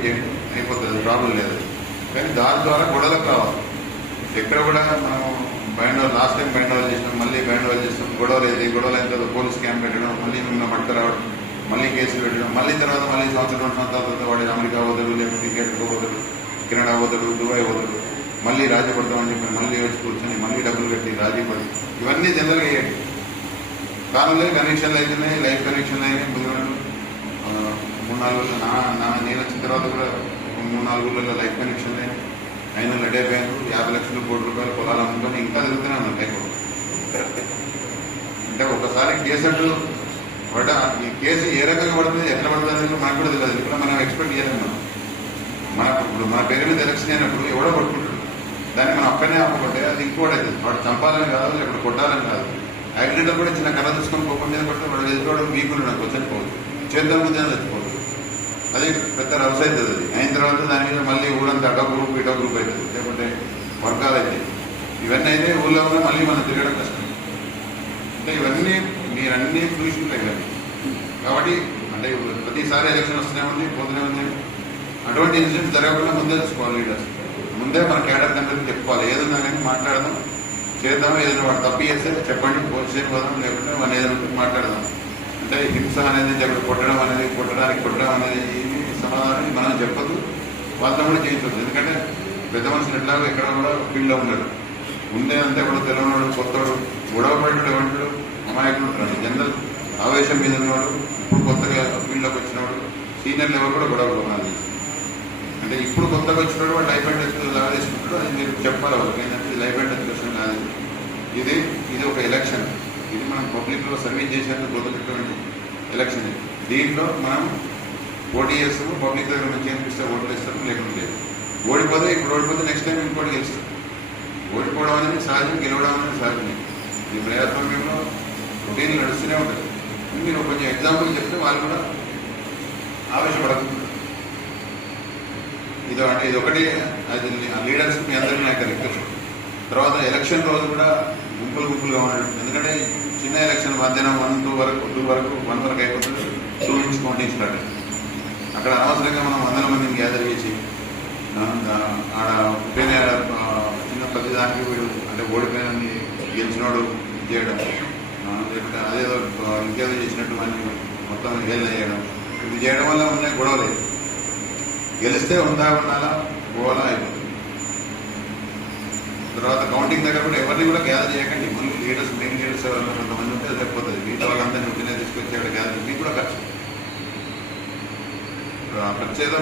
Complete చేయండి, అయిపోతుంది, problem లేదు. కానీ దాని ద్వారా గొడవలకు రావాలి. ఎక్కడ కూడా మనం లాస్ట్ టైం బైండ్ చేసినాం, మళ్ళీ బైండ్ చేస్తాం, గొడవలు అయితే గొడవలు అయిన తర్వాత పోలీస్ క్యాంప్ పెట్టడం, మళ్ళీ మిమ్మల్ని పట్టుకురావడం, మళ్ళీ కేసులు పెట్టడం, మళ్ళీ తర్వాత మళ్ళీ సంవత్సరం 2 సంవత్సరాల తర్వాత వాడు అమెరికా పోతాడు, లేకపోతే క్రికెట్కి పోతాడు, కెనడా పోతాడు, దుబాయ్ పోతాడు, మళ్ళీ రాజీ పడతామని చెప్పి మళ్ళీ వచ్చి కూర్చొని మళ్ళీ డబ్బులు కట్టి రాజీ పడి ఇవన్నీ జనరల్గా అయ్యాయి. కాలంలో కనెక్షన్లు అయితేనే లైఫ్ కనెక్షన్లు అయినాయి. 3-4 ఊళ్ళో నేను వచ్చిన తర్వాత కూడా 3-4 ఊళ్ళలో లైఫ్ కనెక్షన్లు అయినాయి. అయినా లడైపోయాను. 50 లక్షలు, ₹1 కోటి పొలాలు అమ్ముకొని ఇంకా తిరుగుతూనే ఉన్నాను లైఫ్. అంటే ఒకసారి కేసు అంటూ ఈ కేసు ఏ రకంగా పడుతుంది, ఎట్లా పడుతుంది అనేది మనకు కూడా తెలియదు. ఇప్పుడు మనం ఎక్స్పెక్ట్ చేయలేము. ఇప్పుడు మన పేరు మీద ఎలక్షన్ అయినప్పుడు ఎవడో కొట్టుకుంటాడు, దాన్ని మనం అక్కడనే ఆపకుంటే అది ఇంకోటి అవుతుంది. వాడు చంపాలని కాదు, లేకపోతే కొట్టాలని కాదు. యాక్సిడెంట్ కూడా చిన్న కర్ర తీసుకొని కోపం మీద కొడితే వాడు ఎదుర్కోవడం వీకులు నాకు చనిపోవచ్చు, చేద్దాం ముందే చచ్చిపోవచ్చు. అది పెద్ద రవస అవుతుంది. అది అయిన తర్వాత దాని మీద మళ్ళీ ఊరంతా అటో గ్రూప్ ఇటో గ్రూప్ అవుతుంది, లేకుంటే వర్గాలు అవుతాయి. ఇవన్నీ అయితే ఊళ్ళో కూడా మళ్ళీ మనం తిరగడం కష్టం. అంటే ఇవన్నీ మీరన్నీ చూసుకుంటాయి కదా. కాబట్టి అంటే ప్రతిసారి ఎలక్షన్ వస్తూనే ఉంది, పోతూనే ఉంది. అటువంటి ఇన్సిడెంట్స్ జరగకుండా ముందే చూసుకోవాలి. లీడర్స్ ముందే మన క్యాడర్ అందరికీ చెప్పుకోవాలి. ఏదన్నా కానీ మాట్లాడదాం, చేద్దాం. ఏదైనా వాడు తప్పు చేస్తే చెప్పండి, పోలీస్ స్టేషన్ పోదాం, లేకుంటే వాళ్ళు ఏదైనా మాట్లాడదాం. అంటే హింస అనేది చెప్పి కొట్టడం అనేది సమాధానం మనం చెప్పదు, వాళ్ళతో కూడా చేయించవచ్చు. ఎందుకంటే పెద్ద మనుషులు ఎట్లాగో ఎక్కడ కూడా ఫీల్డ్లో ఉండరు. ఉండే అంతా కూడా తెలియనివాడు, కొత్తవాడు, గొడవ పడినాడు, ఏమంటాడు, అమాయకుడు ఉంటాడు. జనరల్ ఆవేశం మీద ఉన్నవాడు, ఇప్పుడు కొత్తగా ఫీల్డ్లోకి వచ్చినవాడు, సీనియర్ లెవెల్ కూడా గొడవ కొనాలి. అంటే ఇప్పుడు కొత్తగా వచ్చినప్పుడు వాడు లైఫ్ అండ్ డెత్ లాగా తీసుకుంటాడు. అది మీరు చెప్పాలి వాళ్ళకి. ఏంటంటే లైఫ్ అండ్ డెత్ క్వశ్చన్ కాదు, ఇది ఒక ఎలక్షన్. ఇది మనం పబ్లిక్లో సర్వీస్ చేసేందుకు గొప్పటువంటి ఎలక్షన్. దీంట్లో మనం పోటీ చేస్తాము, పబ్లిక్ దగ్గర మంచిగా అనిపిస్తే ఓట్లు ఇస్తాము, లేకుండా లేదు. ఇప్పుడు ఓడిపోతే నెక్స్ట్ టైం ఇంకోటి గెలుస్తాం. ఓడిపోవడం అనేది సహజం, గెలవడం అనేది సహజమే. ఈ ప్రజాస్వామ్యంలో రొటీన్లు నడుస్తూనే ఉంటుంది. మీరు కొంచెం ఎగ్జాంపుల్ చెప్తే వాళ్ళు కూడా ఆవేశపడుతుంది. ఇది ఒకటి. అది లీడర్స్ మీ అందరికీ నాకు రిక్వెస్ట్. తర్వాత ఎలక్షన్ రోజు కూడా గుంపులుగా ఉండడం. ఎందుకంటే చిన్న ఎలక్షన్ మధ్యాహ్నం 1 వరకు అయిపోతుంది. 2 నుంచి కౌంటింగ్ స్టార్ట్. అక్కడ అనవసరంగా మనం 100 మందిని గ్యాదర్ చేసి ఆడ చిన్న ప్రతి దానికి వీడు అంటే ఓడిపోయిన గెలిచినోడు చేయడం, లేకపోతే అదేదో ఇంకేదో చేసినట్టు మనం మొత్తం హేళన చేయడం. ఇది చేయడం వల్ల ఉన్నాయి గొడవలేదు. గెలిస్తే ఉండాలా గోలా అయిపోతుంది. తర్వాత కౌంటింగ్ దగ్గర కూడా ఎవరిని కూడా గ్యాదర్ చేయకండి. మళ్ళీ మెయిన్ లీడర్స్ ఎవరైనా కొంతమంది ఉంటే సరిపోతుంది. మిగతా వాళ్ళందరినీ గ్యాదర్ మీకు కూడా ఖర్చు. ఖర్చు ఏదో